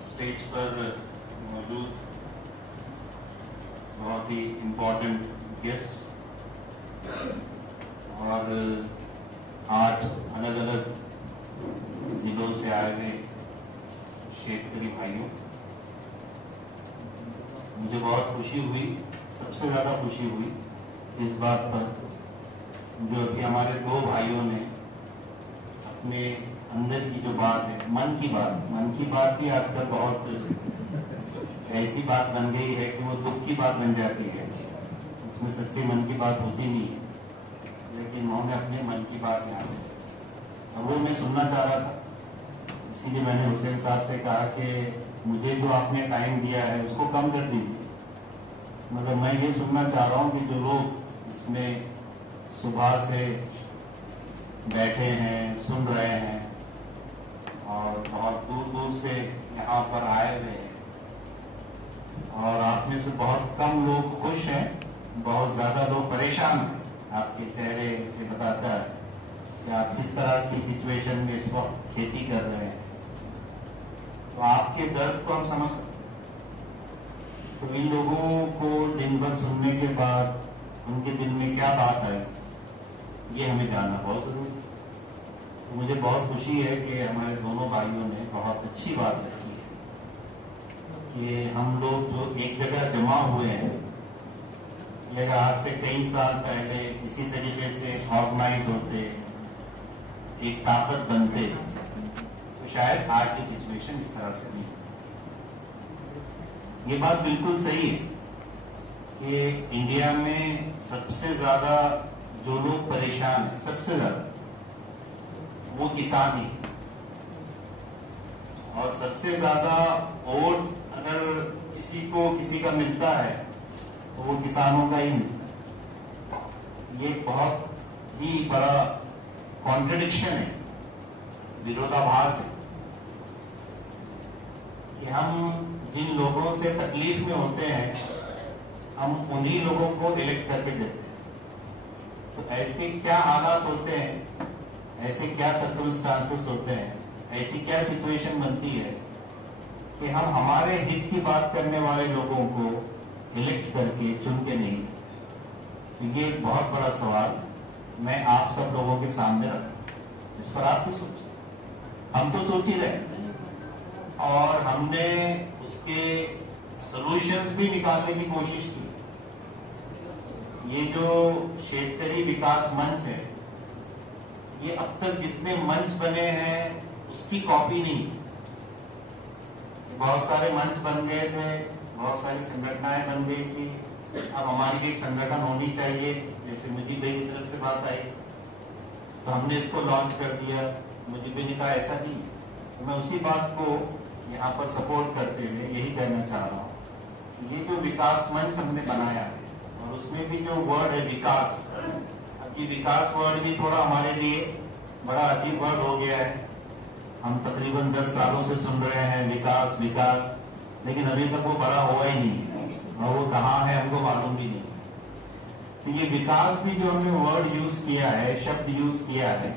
Stage पर मौजूद बहुत ही इम्पोर्टेंट गेस्ट्स और 8 अलग अलग जिलों से आए हुए शेतकरी भाइयों, मुझे बहुत खुशी हुई, सबसे ज़्यादा खुशी हुई इस बात पर जो अभी हमारे 2 भाइयों ने अपने अंदर की जो बात है, मन की बात भी आजकल बहुत ऐसी बात बन गई है कि वो दुख की बात बन जाती है, उसमें सच्चे मन की बात होती नहीं है, लेकिन उन्होंने अपने मन की बात यहाँ अब वो मैं सुनना चाह रहा था। इसीलिए मैंने हुसैन साहब से कहा कि मुझे जो आपने टाइम दिया है उसको कम कर दीजिए, मतलब मैं ये सुनना चाह रहा हूँ कि जो लोग इसमें सुबह से बैठे हैं, सुन रहे हैं और बहुत दूर दूर से यहाँ पर आए हुए हैं, और आप में से बहुत कम लोग खुश हैं, बहुत ज्यादा लोग परेशान हैं। आपके चेहरे से बताता है कि आप किस तरह की सिचुएशन में इस वक्त खेती कर रहे हैं, तो आपके दर्द को हम समझ सकते हैं। तो इन लोगों को दिन भर सुनने के बाद उनके दिल में क्या बात है, ये हमें जानना बहुत जरूरी है। तो मुझे बहुत खुशी है कि हमारे दोनों भाइयों ने बहुत अच्छी बात रखी है कि हम लोग जो एक जगह जमा हुए हैं, लेकिन आज से कई साल पहले इसी तरीके से ऑर्गेनाइज होते, एक ताकत बनते, तो शायद आज की सिचुएशन इस तरह से नहीं। ये बात बिल्कुल सही है कि इंडिया में सबसे ज्यादा जो लोग परेशान हैं, सबसे ज्यादा वो किसान ही, और सबसे ज्यादा वोट अगर किसी का मिलता है तो वो किसानों का ही मिलता है। ये बहुत ही बड़ा कॉन्ट्रडिक्शन है, विरोधाभास है कि हम जिन लोगों से तकलीफ में होते हैं हम उन्हीं लोगों को इलेक्ट करके देते हैं। तो ऐसे क्या हालात होते हैं, ऐसे क्या सर्कमस्टांसेस होते हैं, ऐसी क्या सिचुएशन बनती है कि हम हमारे हित की बात करने वाले लोगों को इलेक्ट करके चुन के नहीं। तो ये एक बहुत बड़ा सवाल मैं आप सब लोगों के सामने रखूं, इस पर आप भी सोचिए। हम तो सोच ही रहे और हमने उसके सॉल्यूशंस भी निकालने की कोशिश की। ये जो शेतकरी विकास मंच है, ये अब तक जितने मंच बने हैं उसकी कॉपी नहीं। बहुत सारे मंच बन गए थे, बहुत सारी संगठनाएं बन गई थी, अब हमारी भी एक संगठन होनी चाहिए, जैसे मुझीब भाई की तरफ से बात आई तो हमने इसको लॉन्च कर दिया। मुझीब भाई ने कहा ऐसा नहीं है, तो मैं उसी बात को यहाँ पर सपोर्ट करते हुए यही कहना चाह रहा हूँ। ये जो विकास मंच हमने बनाया है और उसमें भी जो वर्ड है विकास, अब ये विकास वर्ड भी थोड़ा हमारे लिए बड़ा अजीब वर्ड हो गया है। हम तकरीबन 10 सालों से सुन रहे हैं विकास विकास, लेकिन अभी तक वो बड़ा हुआ ही नहीं है और वो कहाँ है हमको मालूम भी नहीं। तो ये विकास भी जो हमने वर्ड यूज किया है, शब्द यूज किया है,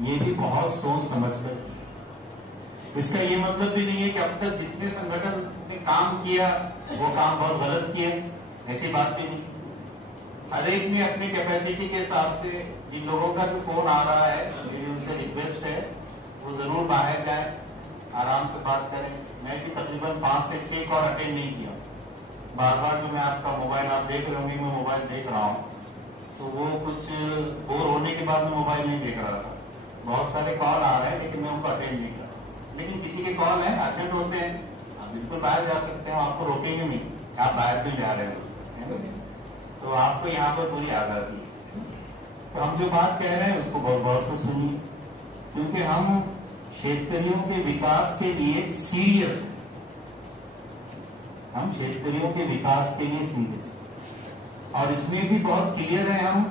ये भी बहुत सोच समझ कर। इसका ये मतलब भी नहीं है कि अब तक जितने संगठन ने काम किया वो काम बहुत गलत किया, ऐसी बात भी नहीं। हर एक ने अपनी कैपेसिटी के हिसाब से, जिन लोगों का भी फोन आ रहा है मेरी उनसे रिक्वेस्ट है वो जरूर बाहर जाए, आराम से बात करें। मैं भी तकरीबन 5 से 6 कॉल अटेंड नहीं किया। बार बार जो मैं आपका मोबाइल, आप देख रहे होंगे मैं मोबाइल देख रहा हूँ, तो वो कुछ बोर होने के बाद मैं मोबाइल नहीं देख रहा था। बहुत सारे कॉल आ रहे हैं लेकिन मैं उनको अटेंड नहीं कर रहा। लेकिन किसी के कॉल है, अर्जेंट होते हैं, आप बिल्कुल बाहर जा सकते हैं, आपको रोकेंगे नहीं, आप बाहर क्यों जा रहे हो, तो आपको यहाँ पर पूरी आजादी है। तो हम जो बात कह रहे हैं उसको बहुत गौर से सुनिए, क्योंकि हम शेतकरियों के विकास के लिए सीरियस हैं। हम शेतकरियों के विकास के लिए सीरियस हैं और इसमें भी बहुत क्लियर है हम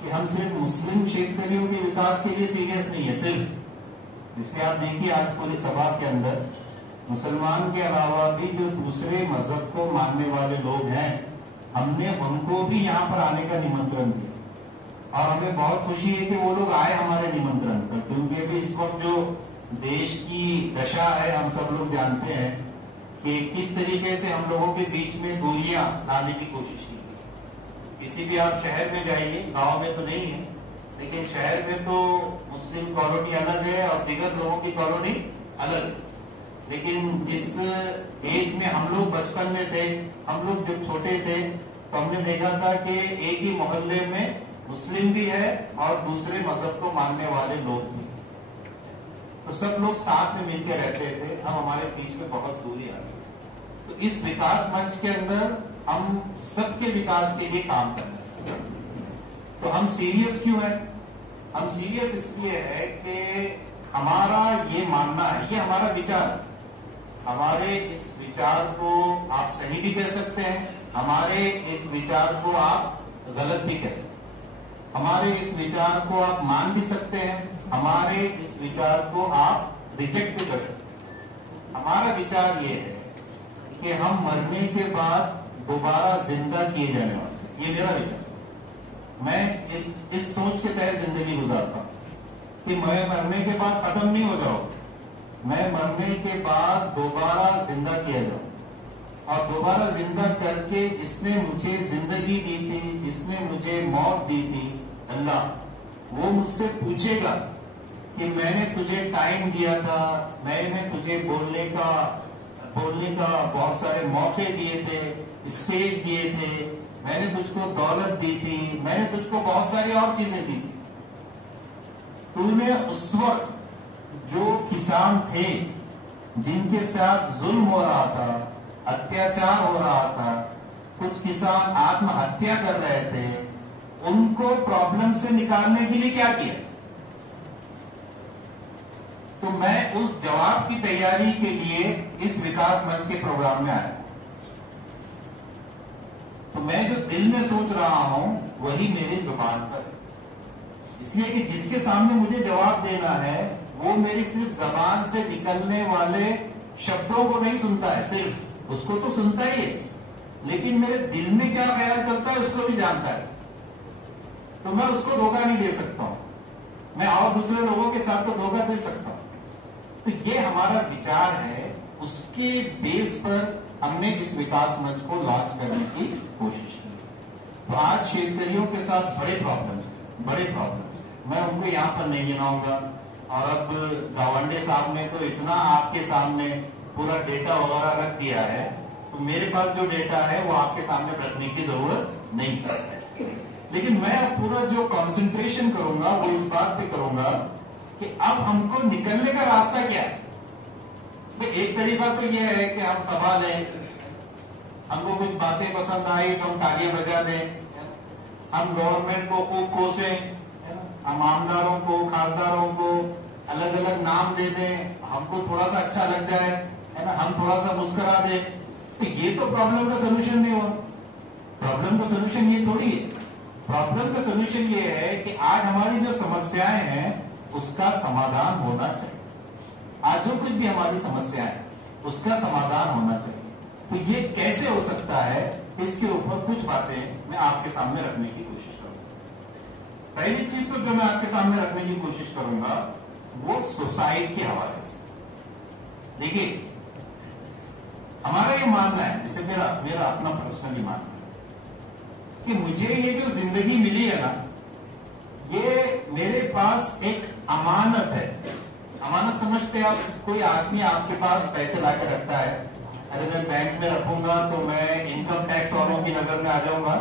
कि हम सिर्फ मुस्लिम शेतकरियों के विकास के लिए सीरियस नहीं है सिर्फ। इसमें आप देखिए आज पूरी सभा के अंदर मुसलमान के अलावा भी जो दूसरे मजहब को मानने वाले लोग हैं, हमने उनको भी यहाँ पर आने का निमंत्रण दिया और हमें बहुत खुशी है कि वो लोग आए हमारे निमंत्रण पर, क्योंकि अभी इस वक्त जो देश की दशा है, हम सब लोग जानते हैं कि किस तरीके से हम लोगों के बीच में दूरियां लाने की कोशिश की। किसी भी आप शहर में जाइए, गांव में तो नहीं है, लेकिन शहर में तो मुस्लिम कॉलोनी अलग है और दिगर लोगों की कॉलोनी अलग है। लेकिन जिस एज में हम लोग बचपन में थे, हम लोग जब छोटे थे, तो हमने देखा था कि एक ही मोहल्ले में मुस्लिम भी है और दूसरे मजहब को मानने वाले लोग भी, तो सब लोग साथ में मिलकर रहते थे। हम हमारे बीच में बहुत दूरी आ गई। तो इस विकास मंच के अंदर हम सबके विकास के लिए काम करना चाहिए। तो हम सीरियस क्यों है? हम सीरियस इसलिए है कि हमारा ये मानना है, ये हमारा विचार, हमारे इस विचार को आप सही भी कह सकते हैं, हमारे इस विचार को आप गलत भी कह सकते हैं, हमारे इस विचार को आप मान भी सकते हैं, हमारे इस विचार को आप रिजेक्ट भी कर सकते हैं। हमारा विचार ये है कि हम मरने के बाद दोबारा जिंदा किए जाने वाले, ये मेरा विचार। मैं इस सोच के तहत जिंदगी गुजारता हूं कि मैं मरने के बाद खत्म नहीं हो जाऊं, मैं मरने के बाद दोबारा जिंदा किया जाऊं और दोबारा जिंदा करके जिसने मुझे जिंदगी दी थी, जिसने मुझे मौत दी थी, अल्लाह, वो मुझसे पूछेगा कि मैंने तुझे टाइम दिया था, मैंने तुझे बोलने का बहुत सारे मौके दिए थे, स्टेज दिए थे, मैंने तुझको दौलत दी थी, मैंने तुझको बहुत सारी और चीजें दी थी। तूने उस वक्त जो किसान थे जिनके साथ जुल्म हो रहा था, अत्याचार हो रहा था, कुछ किसान आत्महत्या कर रहे थे, उनको प्रॉब्लम से निकालने के लिए क्या किया? तो मैं उस जवाब की तैयारी के लिए इस विकास मंच के प्रोग्राम में आया। तो मैं जो दिल में सोच रहा हूं वही मेरी जुबान पर है, इसलिए कि जिसके सामने मुझे जवाब देना है वो मेरी सिर्फ जबान से निकलने वाले शब्दों को नहीं सुनता है, सिर्फ उसको तो सुनता ही है, लेकिन मेरे दिल में क्या ख्याल चलता है उसको भी जानता है। तो मैं उसको धोखा नहीं दे सकता हूं, मैं और दूसरे लोगों के साथ तो धोखा दे सकता हूं। तो ये हमारा विचार है, उसके बेस पर हमने इस विकास मंच को लॉन्च करने की कोशिश की। तो आज शेतकरियों के साथ बड़े प्रॉब्लम्स है, मैं उनको यहां पर नहीं गिनाऊंगा। और अब गावंडे साहब ने तो इतना आपके सामने पूरा डेटा वगैरह रख दिया है, तो मेरे पास जो डेटा है वो आपके सामने रखने की जरूरत नहीं है। लेकिन मैं अब पूरा जो कंसंट्रेशन करूंगा वो इस बात पे करूंगा कि अब हमको निकलने का रास्ता क्या है। एक तरीका तो यह है कि हम सभा लें, हमको कुछ बातें पसंद आई तो हम तालियां बजा दें, हम गवर्नमेंट को खूब कोसें, हम आमदारों को, खासदारों को अलग अलग नाम दे दें, हमको थोड़ा सा अच्छा लग जाए, है ना, हम थोड़ा सा मुस्कुरा दें। तो ये तो प्रॉब्लम का सोल्यूशन नहीं हुआ। प्रॉब्लम का सोल्यूशन ये थोड़ी है। प्रॉब्लम का सोल्यूशन ये है कि आज हमारी जो समस्याएं हैं उसका समाधान होना चाहिए। आज जो कुछ भी हमारी समस्या है उसका समाधान होना चाहिए। तो ये कैसे हो सकता है, इसके ऊपर कुछ बातें मैं आपके सामने रखने की कोशिश करूंगा। पहली चीज तो जो मैं आपके सामने रखने की कोशिश करूंगा वो सुसाइड के हवाले से। देखिए, हमारा ये मानना है, जैसे मेरा अपना पर्सनली मानना है कि मुझे ये जो जिंदगी मिली है ना, ये मेरे पास एक अमानत है। अमानत समझते हैं आप? कोई आदमी आपके पास पैसे लाकर रखता है, अरे मैं बैंक में रखूंगा तो मैं इनकम टैक्स वालों की नजर में आ जाऊंगा,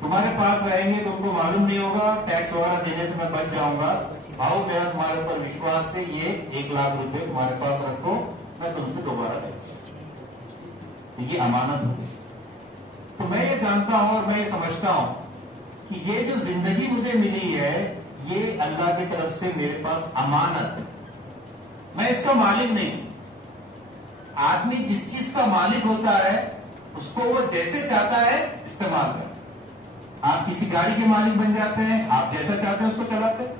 तुम्हारे पास रहेंगे तुमको मालूम नहीं होगा, टैक्स वगैरह देने से मैं बच जाऊंगा, भाव मेरा तुम्हारे ऊपर विश्वास से ये 1 लाख रुपए तुम्हारे पास रखो, मैं तुमसे दोबारा तो ये अमानत होगी। तो मैं ये जानता हूं और मैं ये समझता हूं कि ये जो जिंदगी मुझे मिली है ये अल्लाह की तरफ से मेरे पास अमानत है, मैं इसका मालिक नहीं। आदमी जिस चीज का मालिक होता है उसको वो जैसे चाहता है इस्तेमाल कर। आप किसी गाड़ी के मालिक बन जाते हैं, आप जैसा चाहते हैं उसको चलाते हैं।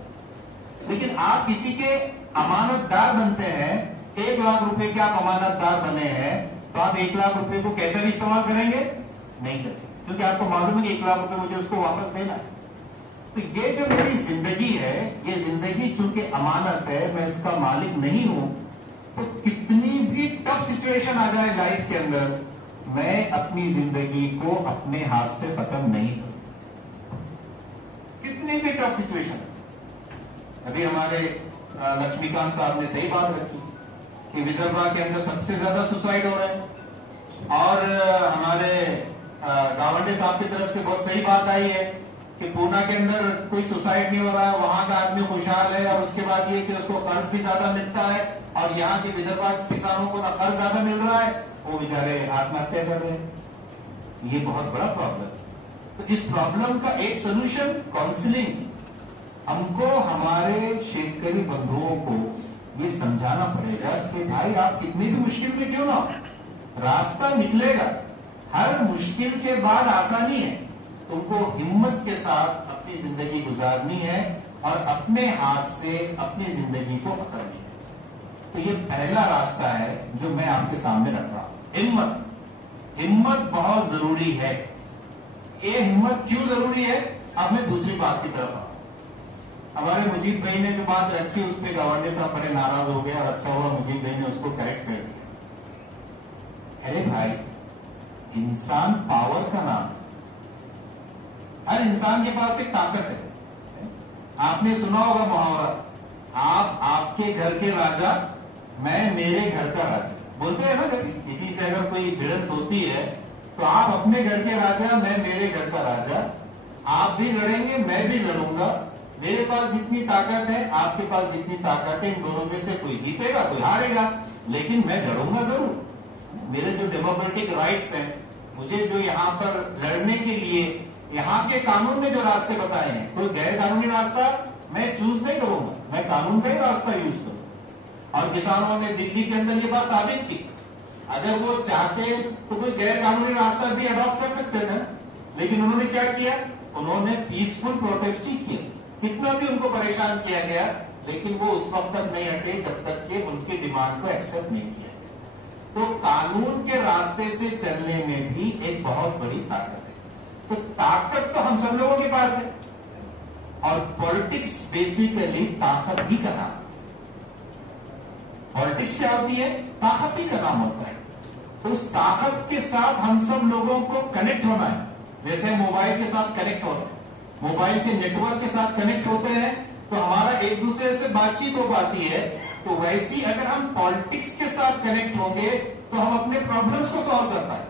लेकिन आप किसी के अमानतदार बनते हैं, 1 लाख रुपए के आप अमानतदार बने हैं, तो आप 1 लाख रुपए को कैसे भी इस्तेमाल करेंगे? नहीं करते, क्योंकि आपको मालूम है कि 1 लाख रुपए मुझे उसको वापस देना है। तो ये जो मेरी जिंदगी है, ये जिंदगी चूंकि अमानत है, मैं इसका मालिक नहीं हूं, तो कितनी भी टफ सिचुएशन आ जाए लाइफ के अंदर, मैं अपनी जिंदगी को अपने हाथ से खत्म नहीं करूं। कितनी भी टफ सिचुएशन। अभी हमारे लक्ष्मीकांत साहब ने सही बात रखी कि विदर्भा के अंदर सबसे ज्यादा सुसाइड हो रहा है, और हमारे गावंडे साहब की तरफ से बहुत सही बात आई है कि पूना के अंदर कोई सुसाइड नहीं हो रहा है, वहां का आदमी खुशहाल है, और उसके बाद ये कि उसको कर्ज भी ज्यादा मिलता है, और यहाँ के विदर्भा के किसानों को ना कर्ज ज्यादा मिल रहा है, वो बेचारे आत्महत्या कर रहे हैं। ये बहुत बड़ा प्रॉब्लम है। तो इस प्रॉब्लम का एक सोल्यूशन काउंसलिंग। हमको हमारे शेतकरी बंधुओं को ये समझाना पड़ेगा कि भाई आप कितनी भी मुश्किल में क्यों ना, रास्ता निकलेगा। हर मुश्किल के बाद आसानी है। तुमको हिम्मत के साथ अपनी जिंदगी गुजारनी है और अपने हाथ से अपनी जिंदगी को पकड़नी है। तो ये पहला रास्ता है जो मैं आपके सामने रख रहा हूं। हिम्मत। हिम्मत बहुत जरूरी है। ये हिम्मत क्यों जरूरी है, अब मैं दूसरी बात की तरफ आऊं। हमारे मुजीब भाई ने जो बात रखी उस पर गावंडे साहब बड़े नाराज हो गए, और अच्छा हुआ मुजीब भाई ने उसको करेक्ट कर दिया। अरे भाई, इंसान पावर का नाम है। हर इंसान के पास एक ताकत है। आपने सुना होगा मुहावरा, आप आपके घर के राजा, मैं मेरे घर का राजा। बोलते हैं ना, कभी किसी से अगर कोई भिड़ंत होती है तो आप अपने घर के राजा, मैं मेरे घर का राजा। आप भी लड़ेंगे, मैं भी लड़ूंगा। मेरे पास जितनी ताकत है, आपके पास जितनी ताकत है, इन दोनों में से कोई जीतेगा कोई हारेगा, लेकिन मैं लड़ूंगा जरूर। मेरे जो डेमोक्रेटिक राइट्स हैं, मुझे जो यहाँ पर लड़ने के लिए यहाँ के कानून ने जो रास्ते बताए हैं, कोई गैर कानूनी रास्ता मैं चूज नहीं करूंगा, मैं कानून का ही रास्ता यूज करूंगा। और किसानों ने दिल्ली के अंदर ये बात साबित की। अगर वो चाहते तो कोई गैर कानूनी रास्ता भी अडॉप्ट कर सकते थे, लेकिन उन्होंने क्या किया, उन्होंने पीसफुल प्रोटेस्ट ही किया। कितना भी उनको परेशान किया गया, लेकिन वो उस वक्त तक नहीं हटे जब तक कि उनकी डिमांड को एक्सेप्ट नहीं किया गया। तो कानून के रास्ते से चलने में भी एक बहुत बड़ी ताकत है। तो ताकत तो हम सब लोगों के पास है, और पॉलिटिक्स बेसिकली ताकत ही का नाम है। पॉलिटिक्स क्या होती है, ताकत ही का नाम होता है। तो उस ताकत के साथ हम सब लोगों को कनेक्ट होना है। जैसे मोबाइल के साथ कनेक्ट होना है, मोबाइल के नेटवर्क के साथ कनेक्ट होते हैं तो हमारा एक दूसरे से बातचीत हो पाती है। तो वैसी अगर हम पॉलिटिक्स के साथ कनेक्ट होंगे तो हम अपने प्रॉब्लम्स को सॉल्व कर पाए,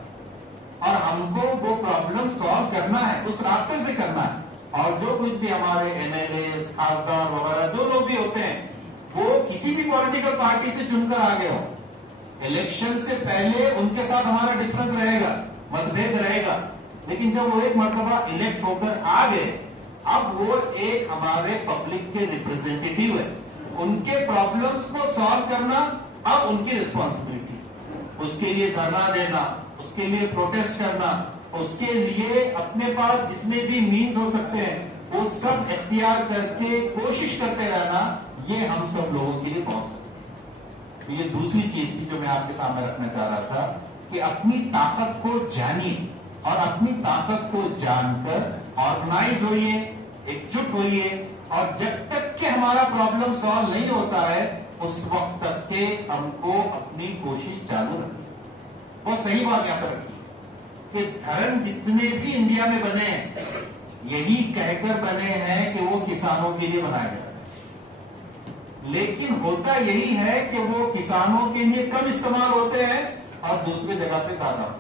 और हमको वो प्रॉब्लम सॉल्व करना है, उस रास्ते से करना है। और जो कुछ भी हमारे एमएलए, खासदार वगैरह जो लोग भी होते हैं, वो किसी भी पॉलिटिकल पार्टी से चुनकर आ गए हो, इलेक्शन से पहले उनके साथ हमारा डिफरेंस रहेगा, मतभेद रहेगा, लेकिन जब वो एक मर्तबा इलेक्ट होकर आ गए, अब वो एक हमारे पब्लिक के रिप्रेजेंटेटिव है। उनके प्रॉब्लम्स को सॉल्व करना अब उनकी रिस्पॉन्सिबिलिटी। उसके लिए धरना देना, उसके लिए प्रोटेस्ट करना, उसके लिए अपने पास जितने भी मीन्स हो सकते हैं वो सब इख्तियार करके कोशिश करते रहना, ये हम सब लोगों के लिए बहुत सकते। तो ये दूसरी चीज थी जो मैं आपके सामने रखना चाह रहा था कि अपनी ताकत को जानिए, और अपनी ताकत को जानकर ऑर्गेनाइज होइए, एकजुट होइए, और जब तक कि हमारा प्रॉब्लम सॉल्व नहीं होता है उस वक्त तक के हमको अपनी कोशिश चालू रखनी। बहुत सही बात यहां पर रखी कि धर्म जितने भी इंडिया में बने हैं, यही कहकर बने हैं कि वो किसानों के लिए बनाए गए, लेकिन होता यही है कि वो किसानों के लिए कम इस्तेमाल होते हैं और दूसरी जगह पे ज्यादा।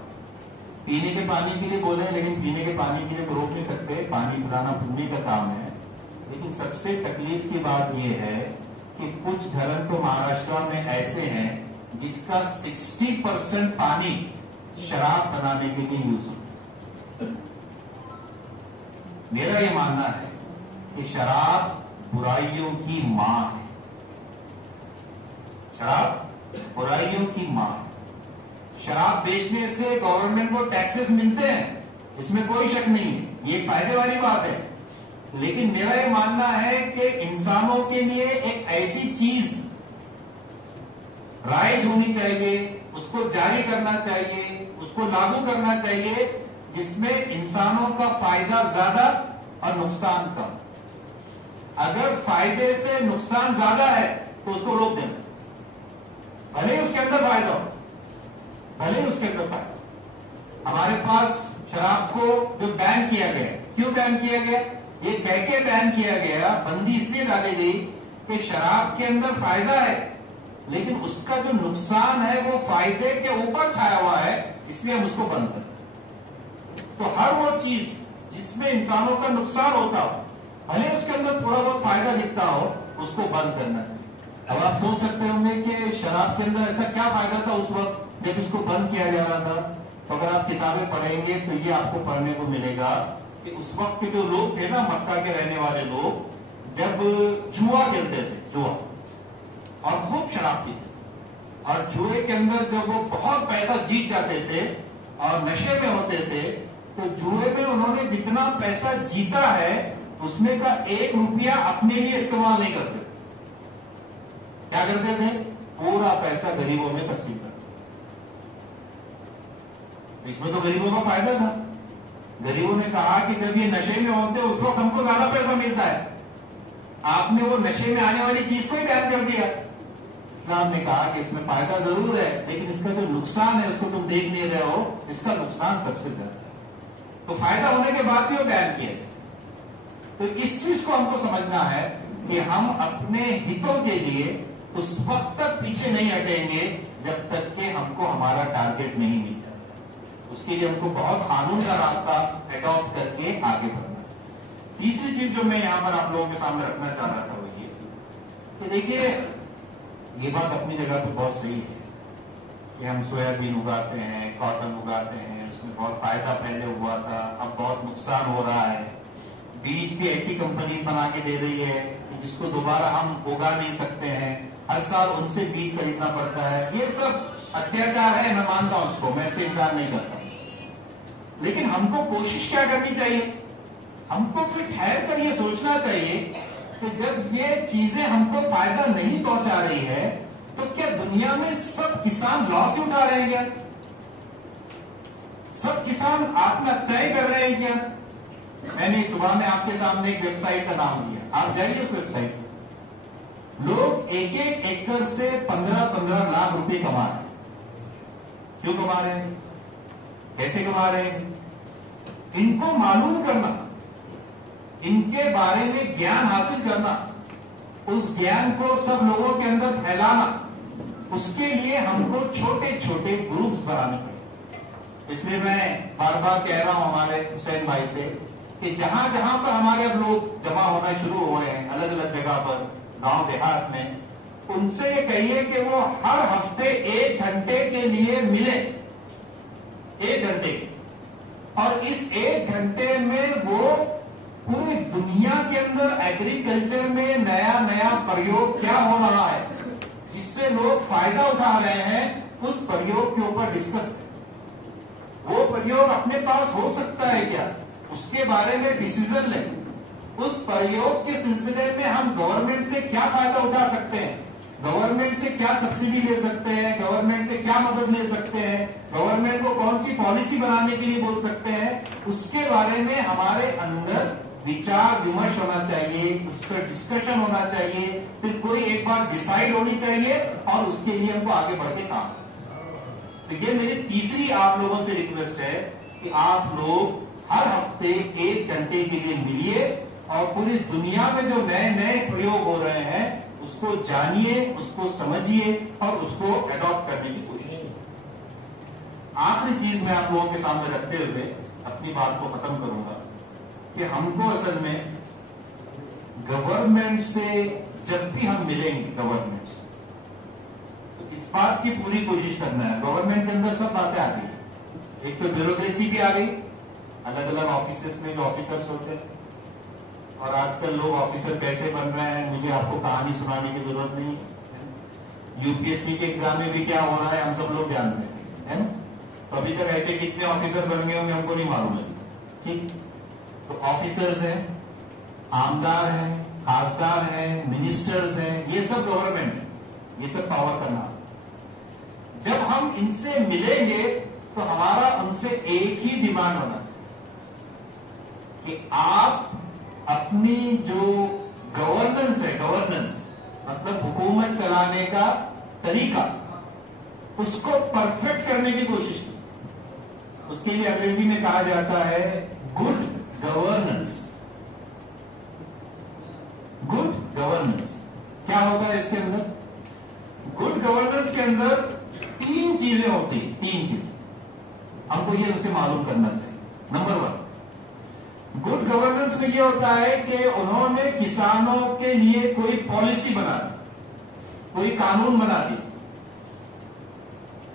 पीने के पानी के लिए बोले, लेकिन पीने के पानी के लिए तो रोक नहीं सकते, पानी पिलाना पुण्य का काम है। लेकिन सबसे तकलीफ की बात यह है कि कुछ धर्म तो महाराष्ट्र में ऐसे हैं जिसका 60% पानी शराब बनाने के लिए यूज होता है। मेरा यह मानना है कि शराब बुराइयों की मां है। शराब बुराइयों की मां। शराब बेचने से गवर्नमेंट को टैक्सेस मिलते हैं, इसमें कोई शक नहीं है, ये फायदे वाली बात है। लेकिन मेरा यह मानना है कि इंसानों के लिए एक ऐसी चीज राइज होनी चाहिए, उसको जारी करना चाहिए, उसको लागू करना चाहिए जिसमें इंसानों का फायदा ज्यादा और नुकसान कम। अगर फायदे से नुकसान ज्यादा है तो उसको रोक देना चाहिए, भले ही उसके अंदर फायदा हो, भले ही उसके अंदर फायदा। हमारे पास शराब को जो बैन किया गया, क्यों बैन किया गया? ये कह के बैन किया गया, बंदी इसलिए डाली गई कि शराब के अंदर फायदा है, लेकिन उसका जो नुकसान है वो फायदे के ऊपर छाया हुआ है, इसलिए हम उसको बंद कर। तो हर वो चीज जिसमें इंसानों का नुकसान होता हो, भले उसके अंदर थोड़ा बहुत फायदा दिखता हो, उसको बंद करना चाहिए। अब आप सोच सकते होंगे कि शराब के अंदर ऐसा क्या फायदा था उस वक्त जब इसको बंद किया जा रहा था। तो अगर आप किताबें पढ़ेंगे तो ये आपको पढ़ने को मिलेगा कि उस वक्त के जो लोग थे ना, मक्का के रहने वाले लोग, जब जुआ खेलते थे, जुआ, और खूब शराब पीते थे, और जुए के अंदर जब वो बहुत पैसा जीत जाते थे और नशे में होते थे, तो जुए में उन्होंने जितना पैसा जीता है उसमें का 1 रुपया अपने लिए इस्तेमाल नहीं करते। क्या करते थे? पूरा पैसा गरीबों में तकसीम करते। इसमें तो गरीबों का फायदा था। गरीबों ने कहा कि जब ये नशे में होते उस वक्त हमको ज्यादा पैसा मिलता है, आपने वो नशे में आने वाली चीज को ही बैन कर दिया। इस्लाम ने कहा कि इसमें फायदा जरूर है, लेकिन इसका जो नुकसान है उसको तुम देख नहीं रहे हो, इसका नुकसान सबसे ज्यादा है। तो फायदा होने के बाद भी वो बैन किया। तो इस चीज को हमको समझना है कि हम अपने हितों के लिए उस वक्त तक पीछे नहीं हटेंगे जब तक कि हमको हमारा टारगेट नहीं मिल जाता। उसके लिए हमको बहुत कानून का रास्ता एडॉप्ट करके आगे बढ़ना है। तीसरी चीज जो मैं यहां पर आप लोगों के सामने रखना चाह रहा था वो ये कि देखिए, ये बात अपनी जगह पे बहुत सही है कि हम सोयाबीन उगाते हैं, कॉटन उगाते हैं, उसमें बहुत फायदा पहले हुआ था, अब बहुत नुकसान हो रहा है। बीज भी ऐसी कंपनीज बना के दे रही है कि जिसको दोबारा हम उगा नहीं सकते हैं, हर साल उनसे बीज खरीदना पड़ता है। ये सब अत्याचार है, मैं मानता हूं उसको, मैं इससे इनकार नहीं करता। लेकिन हमको कोशिश क्या करनी चाहिए? हमको फिर ठहर कर ये सोचना चाहिए कि जब ये चीजें हमको फायदा नहीं पहुंचा रही है, तो क्या दुनिया में सब किसान लॉस उठा रहे हैं क्या? सब किसान आत्महत्याएं कर रहे हैं क्या? मैंने सुबह में आपके सामने एक वेबसाइट का नाम दिया, आप जाइए उस वेबसाइट पर। लोग 1-1 एकड़ से 15-15 लाख रुपए कमा रहे हैं। क्यों कमा रहे हैं? कैसे कमा रहे हैं? इनको मालूम करना, इनके बारे में ज्ञान हासिल करना, उस ज्ञान को सब लोगों के अंदर फैलाना, उसके लिए हमको छोटे छोटे ग्रुप्स बनाने पड़े। इसलिए मैं बार बार कह रहा हूं हमारे हुसैन भाई से कि जहां जहां पर हमारे अब लोग जमा होना शुरू हुए हैं अलग अलग जगह पर, गांव देहात में, उनसे ये कहिए कि वो हर हफ्ते 1 घंटे के लिए मिले, 1 घंटे, और इस 1 घंटे में वो पूरी दुनिया के अंदर एग्रीकल्चर में नया नया प्रयोग क्या हो रहा है जिससे लोग फायदा उठा रहे हैं, उस प्रयोग के ऊपर डिस्कस करें। वो प्रयोग अपने पास हो सकता है क्या, उसके बारे में डिसीजन लें। उस प्रयोग के सिलसिले में हम गवर्नमेंट से क्या फायदा उठा सकते हैं, गवर्नमेंट से क्या सब्सिडी ले सकते हैं, गवर्नमेंट से क्या मदद ले सकते हैं, गवर्नमेंट को कौन सी पॉलिसी बनाने के लिए बोल सकते हैं, उसके बारे में हमारे अंदर विचार विमर्श होना चाहिए, उस पर डिस्कशन होना चाहिए, फिर कोई एक बार डिसाइड होनी चाहिए और उसके लिए हमको आगे बढ़ के काम। तो ये मेरी तीसरी आप लोगों से रिक्वेस्ट है कि आप लोग हर हफ्ते 1 घंटे के लिए मिलिए और पूरी दुनिया में जो नए नए प्रयोग हो रहे हैं उसको जानिए, उसको समझिए और उसको अडॉप्ट करने की कोशिश कीजिए। आखिरी चीज मैं आप लोगों के सामने रखते हुए अपनी बात को खत्म करूंगा कि हमको असल में गवर्नमेंट से जब भी हम मिलेंगे, गवर्नमेंट से, तो इस बात की पूरी कोशिश करना है। गवर्नमेंट के अंदर सब बातें आ गई, एक तो ब्यूरोक्रेसी भी आ गई, अलग अलग ऑफिसेस में जो ऑफिसर्स होते हैं, और आजकल लोग ऑफिसर कैसे बन रहे हैं मुझे आपको कहानी सुनाने की जरूरत नहीं है। यूपीएससी के एग्जाम में भी क्या हो रहा है हम सब लोग जानते हैं, है ना? तो अभी तक ऐसे कितने ऑफिसर बन गए होंगे हमको नहीं मालूम है। ठीक, तो ऑफिसर्स हैं, आमदार हैं, खासदार हैं, मिनिस्टर्स हैं, ये सब गवर्नमेंट है, ये सब पावर का नाम। जब हम इनसे मिलेंगे तो हमारा उनसे एक ही डिमांड होना चाहिए कि आप अपनी जो गवर्नेंस है, गवर्नेंस मतलब हुकूमत चलाने का तरीका, उसको परफेक्ट करने की कोशिश की। उसके लिए अंग्रेजी में कहा जाता है गुड गवर्नेंस। गुड गवर्नेंस क्या होता है इसके अंदर? गुड गवर्नेंस के अंदर तीन चीजें होती हैं, तीन चीजें हमको ये उसे मालूम करना चाहिए। नंबर 1, गुड गवर्नेंस में ये होता है कि उन्होंने किसानों के लिए कोई पॉलिसी बना दी, कोई कानून बना दी।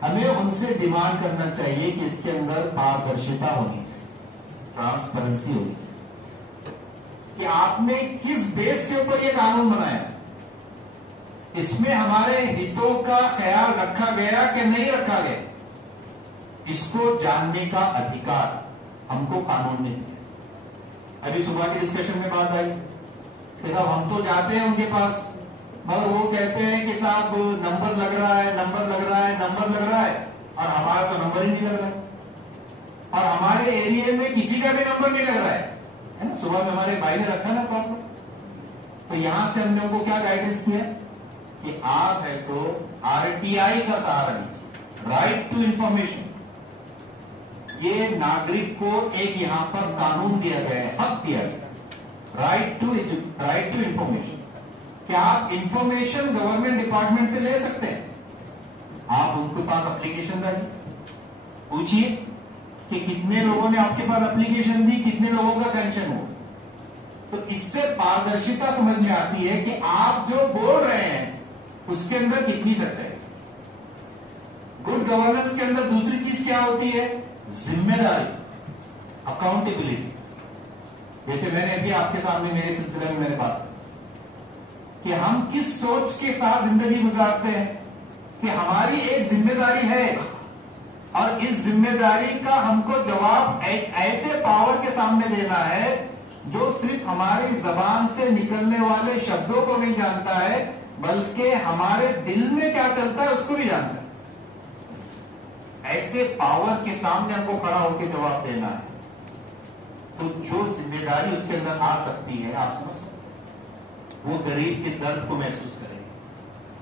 हमें उनसे डिमांड करना चाहिए कि इसके अंदर पारदर्शिता होनी चाहिए, ट्रांसपेरेंसी होनी चाहिए कि आपने किस बेस के ऊपर यह कानून बनाया, इसमें हमारे हितों का ख्याल रखा गया कि नहीं रखा गया, इसको जानने का अधिकार हमको कानून ने दिया। अभी सुबह के डिस्कशन में बात आई कि साहब हम तो जाते हैं उनके पास, मगर वो कहते हैं कि साहब नंबर लग रहा है, नंबर लग रहा है, नंबर लग रहा है, और हमारा तो नंबर ही नहीं लग रहा है, और हमारे एरिया में किसी का भी नंबर नहीं लग रहा है ना। सुबह में हमारे भाई ने रखा ना प्रॉब्लम, तो यहां से हमने उनको क्या गाइडेंस किया कि आप है तो आरटीआई का सहारा लीजिए, राइट टू इंफॉर्मेशन। ये नागरिक को एक यहां पर कानून दिया गया है, हक दिया गया, राइट टू इंफॉर्मेशन। क्या आप इंफॉर्मेशन गवर्नमेंट डिपार्टमेंट से ले सकते हैं? आप उनके पास एप्लीकेशन डालिए, पूछिए कि कितने लोगों ने आपके पास एप्लीकेशन दी, कितने लोगों का सैंक्शन हुआ। तो इससे पारदर्शिता समझ में आती है कि आप जो बोल रहे हैं उसके अंदर कितनी सच्चाई। गुड गवर्नेंस के अंदर दूसरी चीज क्या होती है? जिम्मेदारी, अकाउंटेबिलिटी। जैसे मैंने अभी आपके सामने मेरे सिलसिले में मैंने बात कि हम किस सोच के साथ जिंदगी गुजारते हैं कि हमारी एक जिम्मेदारी है और इस जिम्मेदारी का हमको जवाब ऐसे पावर के सामने देना है जो सिर्फ हमारी जबान से निकलने वाले शब्दों को नहीं जानता है, बल्कि हमारे दिल में क्या चलता है उसको भी जानता है। ऐसे पावर के सामने हमको खड़ा होकर जवाब देना है, तो जो जिम्मेदारी उसके अंदर आ सकती है, आप समझ सकते हैं, वो गरीब के दर्द को महसूस करेंगे,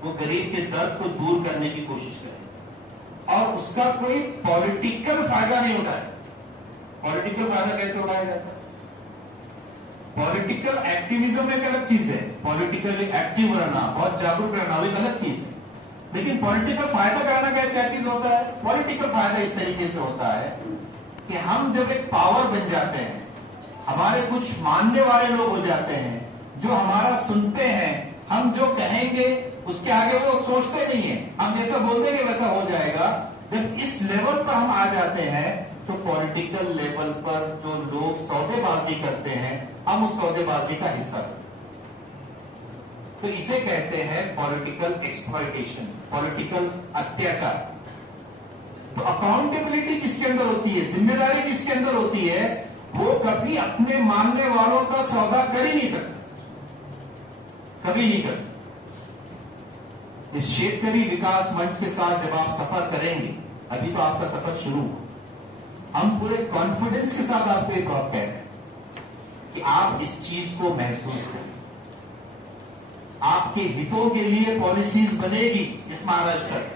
वो गरीब के दर्द को दूर करने की कोशिश करेंगे और उसका कोई पॉलिटिकल फायदा नहीं उठाए। पॉलिटिकल फायदा कैसे उठाया जाता है? पॉलिटिकल एक्टिविज्म एक अलग चीज है, पॉलिटिकली एक्टिव रहना, बहुत जागरूक रहना, वो एक अलग चीज है। लेकिन पॉलिटिकल फायदा कराना क्या चीज होता है? पॉलिटिकल फायदा इस तरीके से होता है कि हम जब एक पावर बन जाते हैं, हमारे कुछ मानने वाले लोग हो जाते हैं जो हमारा सुनते हैं, हम जो कहेंगे उसके आगे वो सोचते नहीं है, हम जैसा बोल देंगे वैसा हो जाएगा। जब इस लेवल पर हम आ जाते हैं तो पॉलिटिकल लेवल पर जो लोग सौदेबाजी करते हैं, हम उस सौदेबाजी का हिस्सा हैं। तो इसे कहते हैं पॉलिटिकल एक्सप्लॉयटेशन, पॉलिटिकल अत्याचार। तो अकाउंटेबिलिटी जिसके अंदर होती है, जिम्मेदारी जिसके अंदर होती है, वो कभी अपने मानने वालों का सौदा कर ही नहीं सकता, कभी नहीं कर सकता। इस शेतकरी विकास मंच के साथ जब आप सफर करेंगे, अभी तो आपका सफर शुरू हो, हम पूरे कॉन्फिडेंस के साथ आपको एक बात कह रहे हैं कि आप इस चीज को महसूस करें। आपके हितों के लिए पॉलिसीज बनेगी इस महाराष्ट्र में।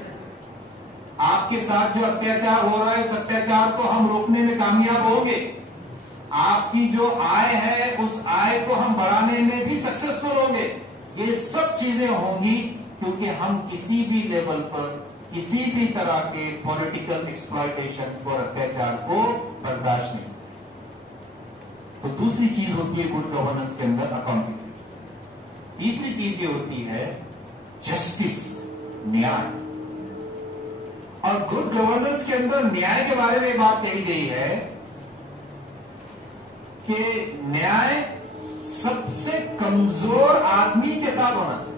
आपके साथ जो अत्याचार हो रहा है, उस अत्याचार को हम रोकने में कामयाब होंगे। आपकी जो आय है, उस आय को हम बढ़ाने में भी सक्सेसफुल होंगे। ये सब चीजें होंगी क्योंकि हम किसी भी लेवल पर किसी भी तरह के पॉलिटिकल एक्सप्लॉयटेशन और अत्याचार को बर्दाश्त नहीं। तो दूसरी चीज होती है गुड गवर्नेंस के अंदर अकाउंटेबिलिटी। तीसरी चीज ये होती है जस्टिस, न्याय। और गुड गवर्नेंस के अंदर न्याय के बारे में बात कही गई है कि न्याय सबसे कमजोर आदमी के साथ होना चाहिए।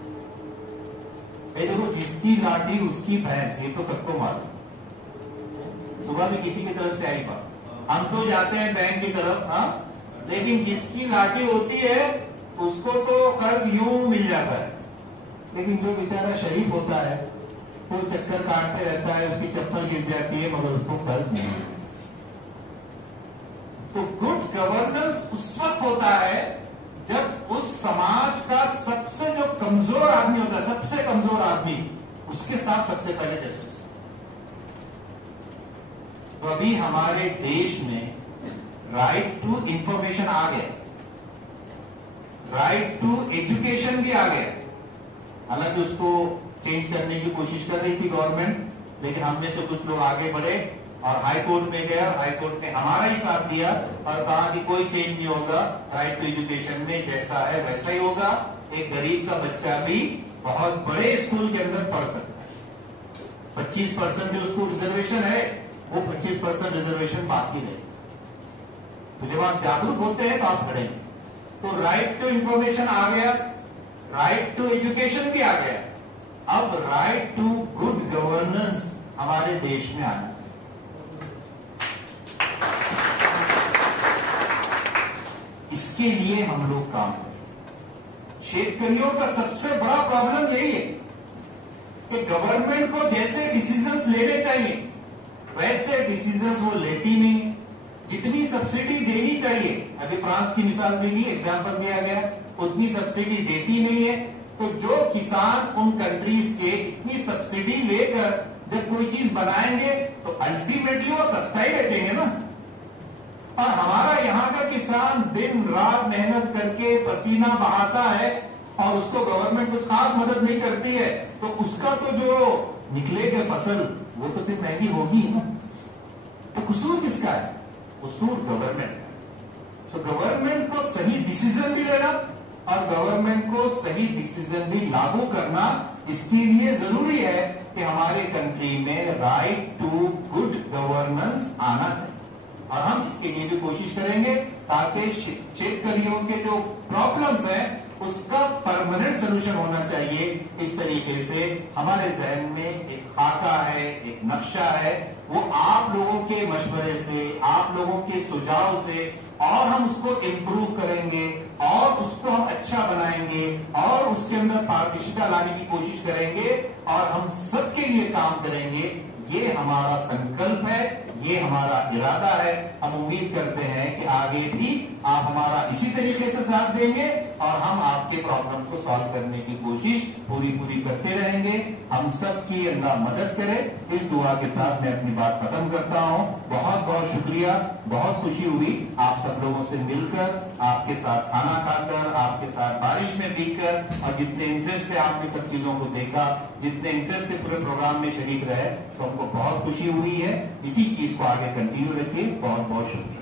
देखो, जिसकी लाठी उसकी भैंस, ये तो सबको मालूम। सुबह में किसी की तरफ से आई बात, हम तो जाते हैं बैंक की तरफ, हाँ, लेकिन जिसकी लाठी होती है उसको तो कर्ज यूं मिल जाता है, लेकिन जो बेचारा शरीफ होता है वो चक्कर काटते रहता है, उसकी चप्पल गिर जाती है मगर उसको कर्ज नहीं मिलता। तो गुड गवर्नेंस उस वक्त होता है जब उस समाज का सबसे जो कमजोर आदमी होता है, सबसे कमजोर आदमी, उसके साथ सबसे पहले जस्टिस। तो अभी हमारे देश में राइट टू इंफॉर्मेशन आ गया, राइट टू एजुकेशन भी आ गया। हालांकि उसको चेंज करने की कोशिश कर रही थी गवर्नमेंट, लेकिन हम में से कुछ लोग आगे बढ़े और हाई कोर्ट में गए, हाई कोर्ट ने हमारा ही साथ दिया और कहा कि कोई चेंज नहीं होगा, राइट टू एजुकेशन में जैसा है वैसा ही होगा। एक गरीब का बच्चा भी बहुत बड़े स्कूल के अंदर पढ़ सकता है। 25% जो उसको रिजर्वेशन है, वो 25% रिजर्वेशन बाकी रहे। तो जब आप जागरूक होते हैं तो आप पढ़ेंगे। तो राइट टू इंफॉर्मेशन आ गया, राइट टू एजुकेशन भी आ गया। अब राइट टू गुड गवर्नेंस हमारे देश में आना चाहिए। इसके लिए हम लोग काम करें। शेतकरियों का सबसे बड़ा प्रॉब्लम यही है कि गवर्नमेंट को जैसे डिसीजंस लेने चाहिए वैसे डिसीजंस वो लेती नहीं है। जितनी सब्सिडी देनी चाहिए, अभी फ्रांस की मिसाल देनी, एग्जांपल दिया गया, उतनी सब्सिडी देती नहीं है। तो जो किसान उन कंट्रीज के इतनी सब्सिडी लेकर जब कोई चीज बनाएंगे तो अल्टीमेटली वो सस्ता ही बेचेंगे ना। और हमारा यहाँ का किसान दिन रात मेहनत करके पसीना बहाता है और उसको गवर्नमेंट कुछ खास मदद नहीं करती है, तो उसका तो जो निकलेगा फसल वो तो फिर महंगी होगी ना। तो कसूर किसका है? कसूर गवर्नमेंट का। तो गवर्नमेंट को सही डिसीजन भी लेना और गवर्नमेंट को सही डिसीजन भी लागू करना, इसके लिए जरूरी है कि हमारे कंट्री में राइट टू गुड गवर्नेंस आना चाहिए। और हम इसके लिए भी कोशिश करेंगे ताकि शेतकरियों के जो प्रॉब्लम्स हैं उसका परमानेंट सोल्यूशन होना चाहिए। इस तरीके से हमारे जहन में एक खाका है, एक नक्शा है, वो आप लोगों के मशवरे से, आप लोगों के सुझाव से और हम उसको इम्प्रूव करेंगे और उसको हम अच्छा बनाएंगे और उसके अंदर पारदर्शिता लाने की कोशिश करेंगे और हम सबके लिए काम करेंगे। ये हमारा संकल्प है, ये हमारा इरादा है। हम उम्मीद करते हैं कि आगे भी आप हमारा इसी तरीके से साथ देंगे और हम आपके प्रॉब्लम को सॉल्व करने की कोशिश पूरी करते रहेंगे। हम सबकी अल्लाह मदद करे। इस दुआ के साथ मैं अपनी बात खत्म करता हूं। बहुत बहुत शुक्रिया, बहुत खुशी हुई आप सब लोगों से मिलकर, आपके साथ खाना खाकर, आपके साथ बारिश में भीगकर और जितने इंटरेस्ट से आपने सब चीजों को देखा, जितने इंटरेस्ट से पूरे प्रोग्राम में शरीक रहे, तो हमको बहुत खुशी हुई है। इसी चीज को आगे कंटिन्यू रखिए। बहुत बहुत शुक्रिया।